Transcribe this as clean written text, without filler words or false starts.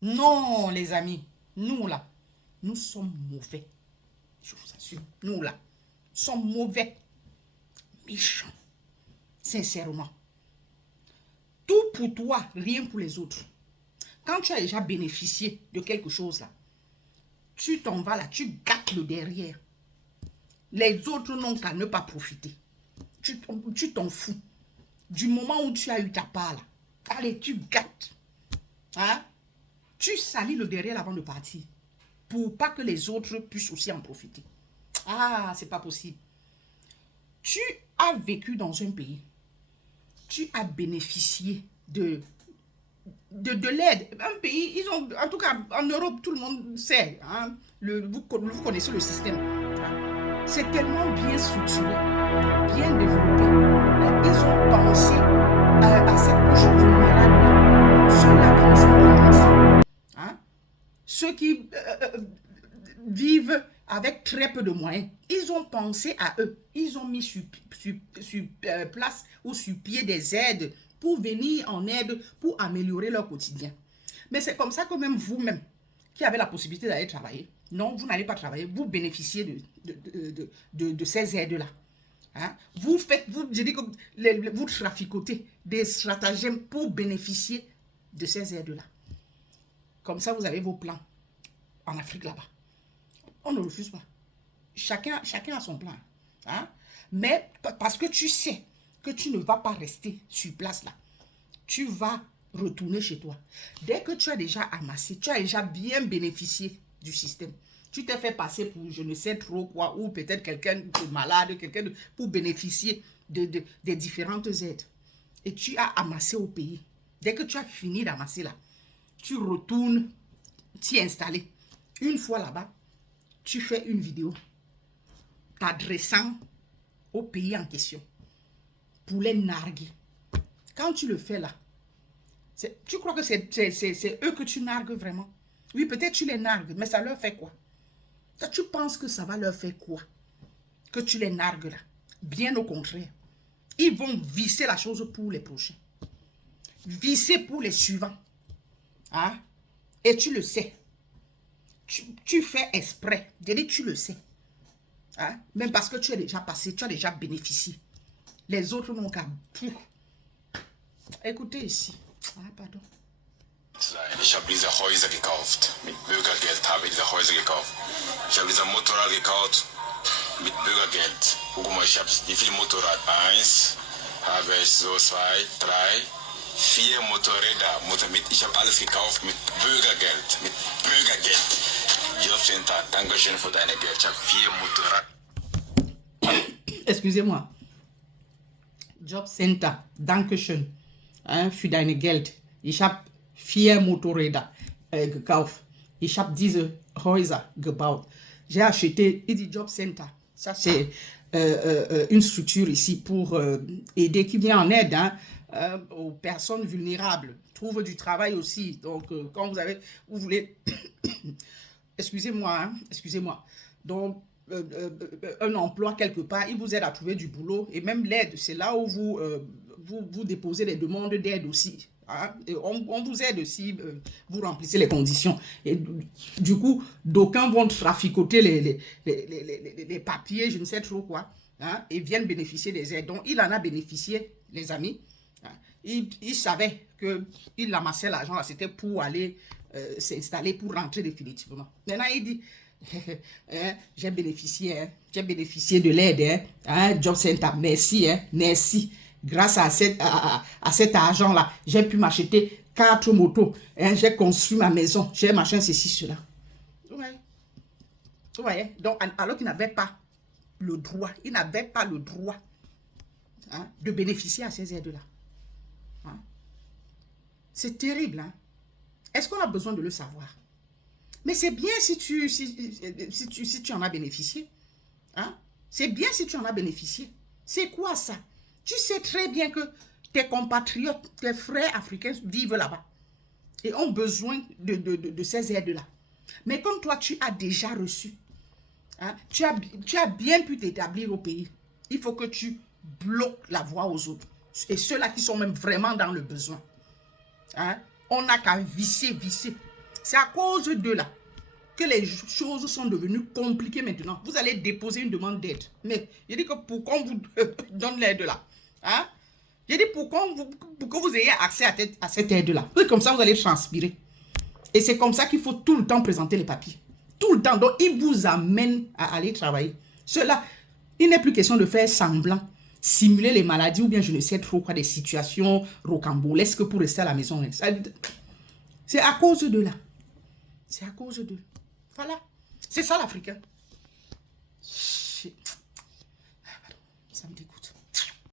Non, les amis, nous là, nous sommes mauvais. Je vous assure, nous là, sommes mauvais, méchants, sincèrement. Tout pour toi, rien pour les autres. Quand tu as déjà bénéficié de quelque chose là, tu t'en vas là, tu gâtes le derrière. Les autres n'ont qu'à ne pas profiter. Tu t'en fous. Du moment où tu as eu ta part là, allez, tu gâtes. Hein? Tu salis le derrière avant de partir. Pour pas que les autres puissent aussi en profiter. Ah, c'est pas possible. Tu as vécu dans un pays. Tu as bénéficié de l'aide. Un pays, ils ont, en tout cas, en Europe, tout le monde sait. Hein, vous connaissez le système. Hein. C'est tellement bien structuré, bien développé. Hein. Ils ont pensé à cette couche vulnérable. Ceux-là qui ne sont pas pensés. Hein. Ceux qui vivent avec très peu de moyens. Ils ont pensé à eux. Ils ont mis sur place ou sur pied des aides pour venir en aide, pour améliorer leur quotidien. Mais c'est comme ça que même vous-même, qui avez la possibilité d'aller travailler, non, vous n'allez pas travailler, vous bénéficiez de ces aides-là. Hein? Vous faites, je dis que vous traficotez des stratagèmes pour bénéficier de ces aides-là. Comme ça, vous avez vos plans en Afrique là-bas. On ne refuse pas. Chacun a son plan. Hein? Mais parce que tu sais que tu ne vas pas rester sur place là. Tu vas retourner chez toi. Dès que tu as déjà amassé, tu as déjà bien bénéficié du système. Tu t'es fait passer pour je ne sais trop quoi, ou peut-être quelqu'un de malade, pour bénéficier des différentes aides. Et tu as amassé au pays. Dès que tu as fini d'amasser là, tu retournes t'y installer. Une fois là-bas, tu fais une vidéo t'adressant au pays en question pour les narguer. Quand tu le fais là, tu crois que c'est eux que tu nargues vraiment? Oui, peut-être tu les nargues, mais ça leur fait quoi? Tu penses que ça va leur faire quoi? Que tu les nargues là? Bien au contraire. Ils vont visser la chose pour les prochains. Visser pour les suivants. Hein? Et tu le sais. Tu fais exprès. Tu le sais. Hein? Même parce que tu es déjà passé, tu as déjà bénéficié. Les autres n'ont qu'à... Écoutez ici. Ah, pardon. Ich habe diese Häuser gekauft. Mit Bürgergeld habe ich diese Häuser gekauft. Ich habe diese Motorrad gekauft mit Bürgergeld. Guck mal, ich habe wie viel Motorrad? Eins, habe ich so zwei, drei, vier Motorräder. Ich habe alles gekauft mit Bürgergeld. Mit Bürgergeld. Jobcenter, Dankeschön für deine Geld. Ich habe vier Motorrad. Excusez-moi. Jobcenter, Dankeschön für deine Geld. Ich habe 4 Motorräder gekauft. Ich habe diese Häuser gebaut. J'ai acheté, il dit Job Center. Ça, c'est une structure ici pour aider, qui vient en aide aux personnes vulnérables. Trouve du travail aussi. Donc, quand vous voulez, excusez-moi, excusez-moi. Donc, un emploi quelque part, il vous aide à trouver du boulot. Et même l'aide, c'est là où vous déposez les demandes d'aide aussi. Hein? Et on vous aide si vous remplissez les conditions. Et du coup, d'aucuns vont traficoter les papiers, je ne sais trop quoi, hein, et viennent bénéficier des aides. Donc, il en a bénéficié, les amis. Hein. Il savait qu'il amassait l'argent, là, c'était pour aller s'installer, pour rentrer définitivement. Maintenant, il dit, j'ai bénéficié de l'aide, Job Center, merci, merci. Grâce à cet argent-là, j'ai pu m'acheter 4 motos. J'ai construit ma maison. J'ai machin, ceci, cela. Ouais. Vous voyez? Donc, alors qu'il n'avait pas le droit, de bénéficier à ces aides-là. Hein? C'est terrible. Hein? Est-ce qu'on a besoin de le savoir? Mais c'est bien si tu en as bénéficié. Hein? C'est bien si tu en as bénéficié. C'est quoi ça? Tu sais très bien que tes compatriotes, tes frères africains vivent là-bas et ont besoin de ces aides-là. Mais comme toi, tu as déjà reçu, hein, tu as bien pu t'établir au pays, il faut que tu bloques la voie aux autres. Et ceux-là qui sont même vraiment dans le besoin. Hein, on n'a qu'à visser. C'est à cause de là que les choses sont devenues compliquées maintenant. Vous allez déposer une demande d'aide. Mais je dis que pour qu'on vous donne l'aide là, hein? Je dis pour que vous ayez accès à cette aide-là. Comme ça, vous allez transpirer. Et c'est comme ça qu'il faut tout le temps présenter les papiers. Tout le temps. Donc, il vous amène à aller travailler. Cela, il n'est plus question de faire semblant, simuler les maladies ou bien je ne sais trop quoi, des situations rocambolesques pour rester à la maison. C'est à cause de là. C'est à cause de... Voilà. C'est ça l'Africain.